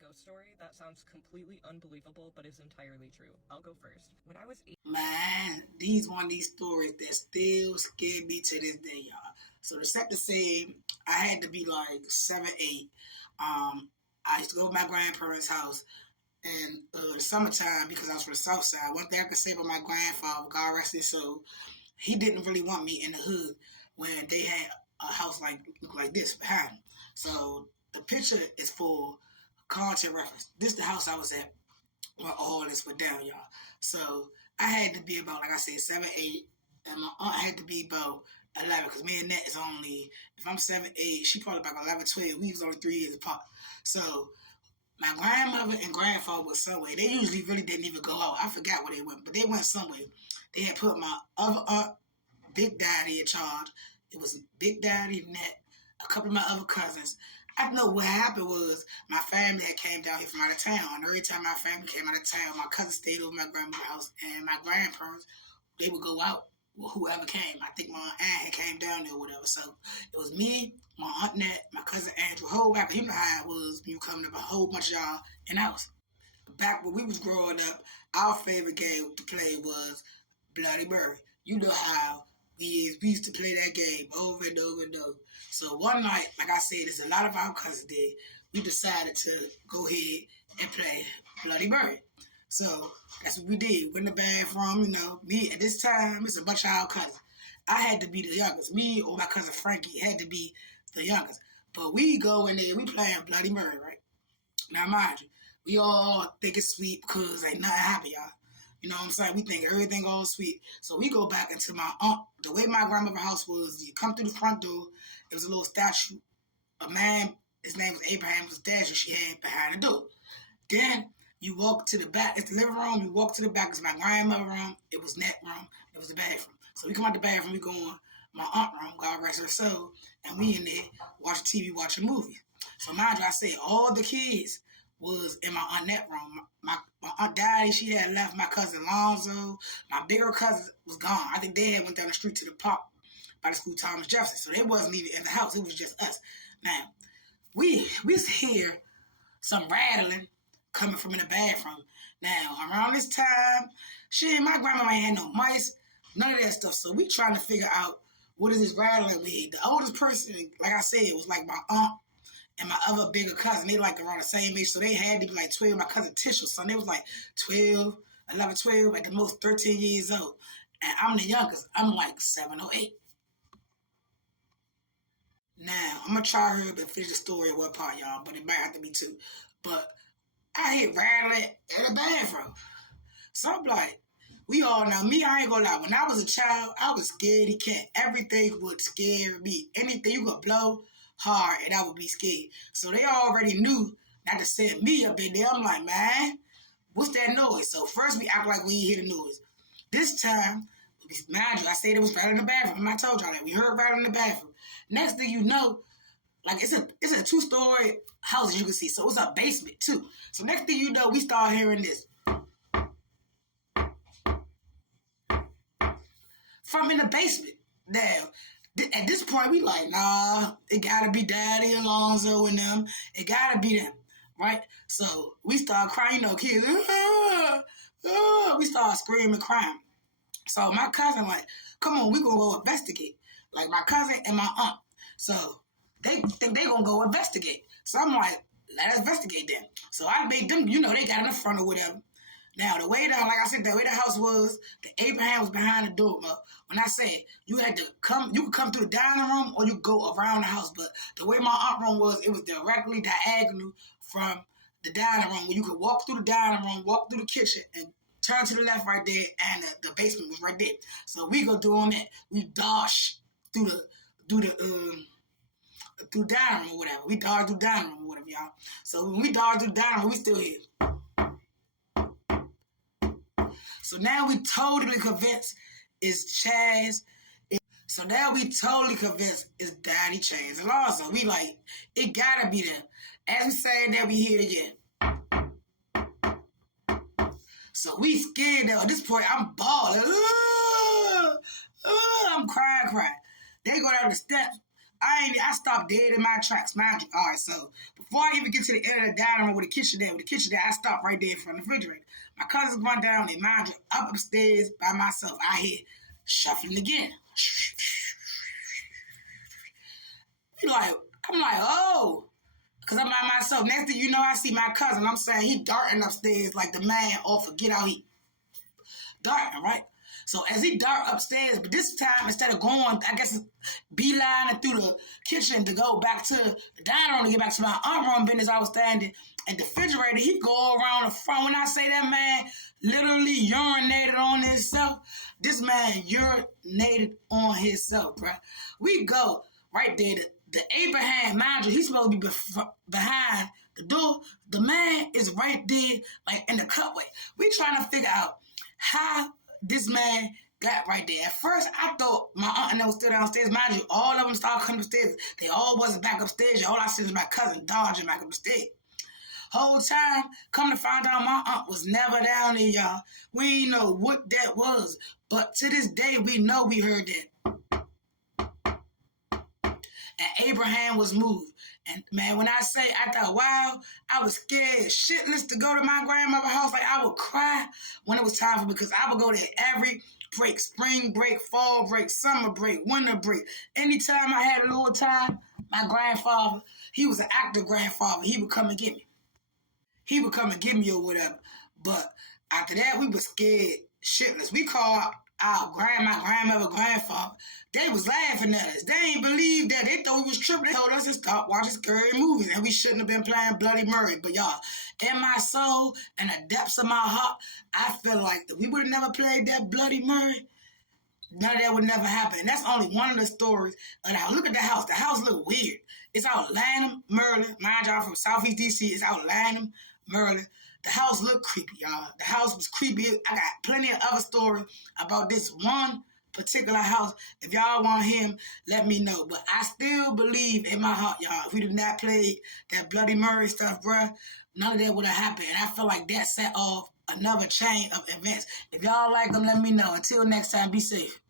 ghost story that sounds completely unbelievable but is entirely true. I'll go first. When I was 8, Man, one of these stories that still scare me to this day, y'all. So the set to say, I had to be like 7, 8. I used to go to my grandparents' house, and the summertime, because I was from the south side. One thing I can say about my grandfather, God rest his soul, he didn't really want me in the hood when they had a house look like this behind him. So the picture is for content reference. This is the house I was at when all this went down, y'all. So I had to be about, like I said, 7, 8, and my aunt had to be about 11, because me and Nat is only, if I'm 7, 8, she probably about 11, 12. We was only 3 years apart. So my grandmother and grandfather was somewhere. They usually really didn't even go out. I forgot where they went, but they went somewhere. They had put my other aunt, Big Daddy, in charge. It was Big Daddy, Nat, a couple of my other cousins. I know what happened was my family had came down here from out of town. And every time my family came out of town, my cousin stayed over my grandma's house, and my grandparents, they would go out with whoever came. I think my aunt had came down there or whatever. So it was me, my aunt Nat, my cousin Andrew, whole back. You know how it was when you coming up, a whole bunch of y'all in the house. Back when we was growing up, our favorite game to play was Bloody Mary. You know how we used to play that game over and over and over. So one night, like I said, as a lot of our cousins did, we decided to go ahead and play Bloody Mary. So that's what we did. Went in the bathroom, me at this time, it's a bunch of our cousins. I had to be the youngest. Me or my cousin Frankie had to be the youngest. But we go in there, we playing Bloody Mary, right? Now mind you, we all think it's sweet because ain't nothing happen, y'all. You know what I'm saying? We think everything all sweet. So we go back into my aunt. The way my grandmother's house was, you come through the front door, it was a little statue. A man, his name was Abraham, was statue she had behind the door. Then you walk to the back. It's the living room. You walk to the back. It's my grandmother's room. It was that room. It was the bathroom. So we come out the bathroom. We go in my aunt's room, God rest her soul, and we in there watching TV, watching movies. So mind you, I say all the kids was in my aunt Nat room. My aunt Daddy, she had left. My cousin Lonzo, my bigger cousin was gone. I think they had went down the street to the park by the school Thomas Jefferson. So they wasn't even in the house. It was just us. Now, we hear some rattling coming from in the bathroom. Now, around this time, my grandma ain't had no mice, none of that stuff. So we trying to figure out what is this rattling we hear. The oldest person, like I said, was like my aunt and my other bigger cousin. They like around the same age, so they had to be like 12. My cousin Tish's son, they was like 12, 11, 12, at the most 13 years old. And I'm the youngest. I'm like 7 or 8. Now, I'm going to try her to finish the story at one part, y'all, but it might have to be 2. But I hear rattling in the bathroom. So I'm like, we all know me, I ain't gonna lie. When I was a child, I was scaredy cat. Everything would scare me. Anything you could blow hard and I would be scared. So they already knew not to send me up in there. I'm like, man, what's that noise? So first we act like we didn't hear the noise. This time, mind you, I said it was rattling in the bathroom. I told y'all that. We heard rattling in the bathroom. Next thing you know, like it's a 2-story house, as you can see. So it's a basement too. So next thing you know, we start hearing this. From in the basement. Now, at this point, we like, nah, it gotta be Daddy, Alonzo, and them. It gotta be them, right? So we start crying, kids. We start screaming, crying. So my cousin like, come on, we gonna go investigate. Like my cousin and my aunt. So they think they gonna go investigate. So I'm like, let us investigate them. So I made them, they got in the front or whatever. Now, the way the house was, the Abraham was behind the door. But when I say you had to come, you could come through the dining room or you could go around the house. But the way my aunt room was, it was directly diagonal from the dining room, where you could walk through the dining room, walk through the kitchen, and turn to the left right there, and the basement was right there. So we go doing that. We dodge through the dining room or whatever. We dodge through the dining room or whatever, y'all. So when we dodge through the dining room, we still here. So now we totally convinced it's Chaz. So now we totally convinced it's Daddy Chaz and Alonzo. We like, it gotta be them. As we saying that, we hear it again. So we scared now. At this point, I'm bawling. I'm crying. They go down the steps. I stopped dead in my tracks, mind you. All right, so before I even get to the end of the dining room with the kitchen there, I stopped right there in front of the refrigerator. My cousins went down, and mind you, up upstairs by myself. I hear shuffling again. I'm like, oh, because I'm by myself. Next thing you know, I see my cousin. I'm saying he darting upstairs like the man off of Get Out Heat. Darting, right? So as he dart upstairs, but this time, instead of going, I guess, beelining through the kitchen to go back to the dining room to get back to my aunt room business, I was standing at the refrigerator. He go around the front. When I say that man literally urinated on himself, this man urinated on himself, bro. We go right there. The Abraham, mind you, he's supposed to be behind the door. The man is right there, like in the cutway. We trying to figure out how this man got right there. At first, I thought my aunt and them was still downstairs. Mind you, all of them started coming upstairs. They all wasn't back upstairs. All I see was my cousin dodging back upstairs. Whole time, come to find out my aunt was never down there, y'all. We ain't know what that was. But to this day, we know we heard that. And Abraham was moved. And man, when I say, I thought, wow, I was scared shitless to go to my grandmother's house. Like, I would cry when it was time for me, because I would go there every break, spring break, fall break, summer break, winter break. Anytime I had a little time, my grandfather, he was an active grandfather. He would come and get me. He would come and get me or whatever. But after that, we were scared shitless. We called our grandmother, grandfather. They was laughing at us. They ain't believe that. They thought we was tripping. They told us to stop watching scary movies, and we shouldn't have been playing Bloody Murray. But y'all, in my soul and the depths of my heart, I feel like that we would have never played that Bloody Murray. None of that would never happen. And that's only one of the stories. And now look at the house. The house look weird. It's out Lanham, Maryland. Mind y'all, from Southeast DC. It's out Lanham, Maryland. The house looked creepy, y'all. The house was creepy. I got plenty of other stories about this one particular house. If y'all want him, let me know. But I still believe in my heart, y'all, if we did not play that Bloody Murray stuff, bruh, none of that would have happened. And I feel like that set off another chain of events. If y'all like them, let me know. Until next time, be safe.